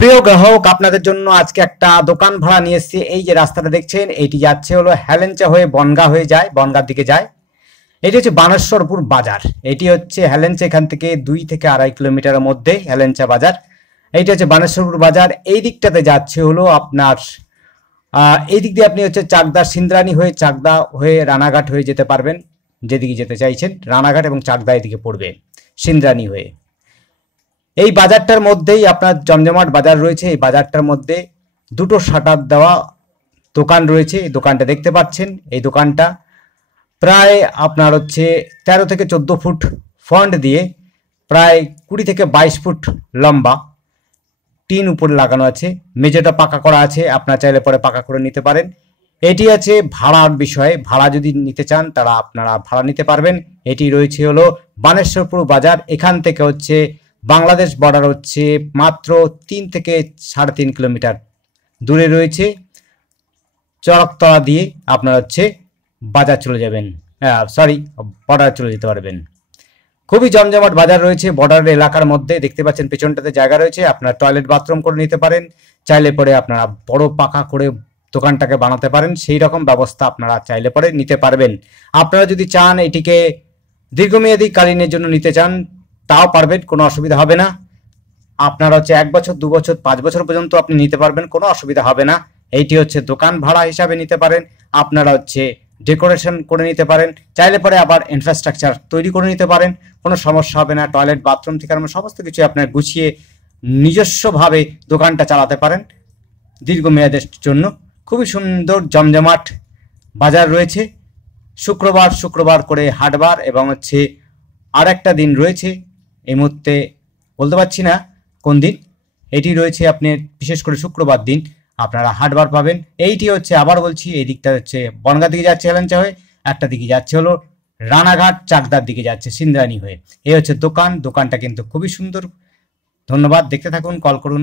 প্রিয় গ্রাহক, আপনাদের জন্য আজকে একটা দোকান ভাড়া নিয়ে এসেছি। এই যে রাস্তাটা দেখছেন, এইটি যাচ্ছে হলো হেলেঞ্চা হয়ে বনগাঁ হয়ে যায়, বনগাঁর দিকে যায়। এটি হচ্ছে বানেশ্বরপুর বাজার। এটি হচ্ছে হেলেঞ্চা, এখান থেকে 2 থেকে 2.5 কিলোমিটারের মধ্যে হেলেঞ্চা বাজার। এইটা হচ্ছে বানেশ্বরপুর বাজার। এই দিকটাতে যাচ্ছে হলো আপনার এই দিক দিয়ে আপনি হচ্ছে চাকদা সিন্দ্রানী হয়ে চাকদা হয়ে রানাঘাট হয়ে যেতে পারবেন। যেদিকে যেতে চাইছেন রানাঘাট এবং চাকদা এদিকে পড়বে সিন্দ্রানী হয়ে। এই বাজারটার মধ্যেই আপনার জমজমাট বাজার রয়েছে। এই বাজারটার মধ্যে দুটো শাটার দেওয়া দোকান রয়েছে। এই দোকানটা দেখতে পাচ্ছেন। এই দোকানটা প্রায় আপনার হচ্ছে 13 থেকে 14 ফুট ফ্রন্ট দিয়ে প্রায় 20 থেকে 22 ফুট লম্বা। টিন উপরে লাগানো আছে, মেঝেটা পাকা করা আছে। আপনার চাইলে পরে পাকা করে নিতে পারেন। এটি আছে ভাড়ার বিষয়ে। ভাড়া যদি নিতে চান তারা আপনারা ভাড়া নিতে পারবেন। এটি রয়েছে হলো বানেশ্বরপুর বাজার। এখান থেকে হচ্ছে বাংলাদেশ বর্ডার হচ্ছে মাত্র 3 থেকে 3.5 কিলোমিটার দূরে রয়েছে। চড়কতলা দিয়ে আপনার হচ্ছে বাজার চলে যাবেন, বর্ডার চলে যেতে পারবেন। খুবই জমজমাট বাজার রয়েছে বর্ডার এলাকার মধ্যে। দেখতে পাচ্ছেন পেছনটাতে জায়গা রয়েছে, আপনার টয়লেট বাথরুম করে নিতে পারেন। চাইলে পরে আপনারা বড় পাকা করে দোকানটাকে বানাতে পারেন, সেই রকম ব্যবস্থা আপনারা চাইলে পরে নিতে পারবেন। আপনারা যদি চান এটিকে দীর্ঘমেয়াদী কালীনের জন্য নিতে চান তাও পারবেন, কোনো অসুবিধা হবে না। আপনারা হচ্ছে 1 বছর 2 বছর 5 বছর পর্যন্ত আপনি নিতে পারবেন, কোনো অসুবিধা হবে না। এইটি হচ্ছে দোকান ভাড়া হিসাবে নিতে পারেন। আপনারা হচ্ছে ডেকোরেশন করে নিতে পারেন, চাইলে পরে আবার ইনফ্রাস্ট্রাকচার তৈরি করে নিতে পারেন, কোনো সমস্যা হবে না। টয়লেট বাথরুম থেকে আরম্ভ সমস্ত কিছু আপনার গুছিয়ে নিজস্বভাবে দোকানটা চালাতে পারেন দীর্ঘমেয়াদের জন্য। খুবই সুন্দর জমজমাট বাজার রয়েছে। শুক্রবার করে হাটবার এবং হচ্ছে আর একটা দিন রয়েছে, এই মুহূর্তে বলতে পারছি না কোন দিন। এটি রয়েছে আপনি বিশেষ করে শুক্রবার দিন আপনারা হাটবার পাবেন। এইটি হচ্ছে আবার বলছি, এই দিকটা হচ্ছে বনগাঁ দিকে যাচ্ছে হেলেঞ্চা হয়ে, একটা দিকে যাচ্ছে হলো রানাঘাট চাকদার দিকে যাচ্ছে সিন্দ্রানী হয়ে। এই হচ্ছে দোকানটা কিন্তু খুবই সুন্দর। ধন্যবাদ, দেখতে থাকুন, কল করুন।